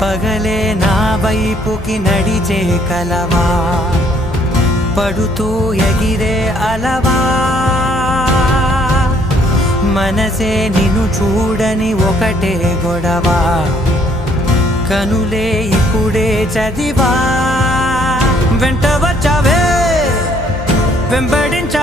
పగలే నా వైపుకి నడిచే కలవా, పడుతూ ఎగిరే అలవా, మనసే నిన్ను చూడని ఒకటే గొడవ, కనులే ఇప్పుడే చదివా, వెంట వచ్చావే వెంబడించ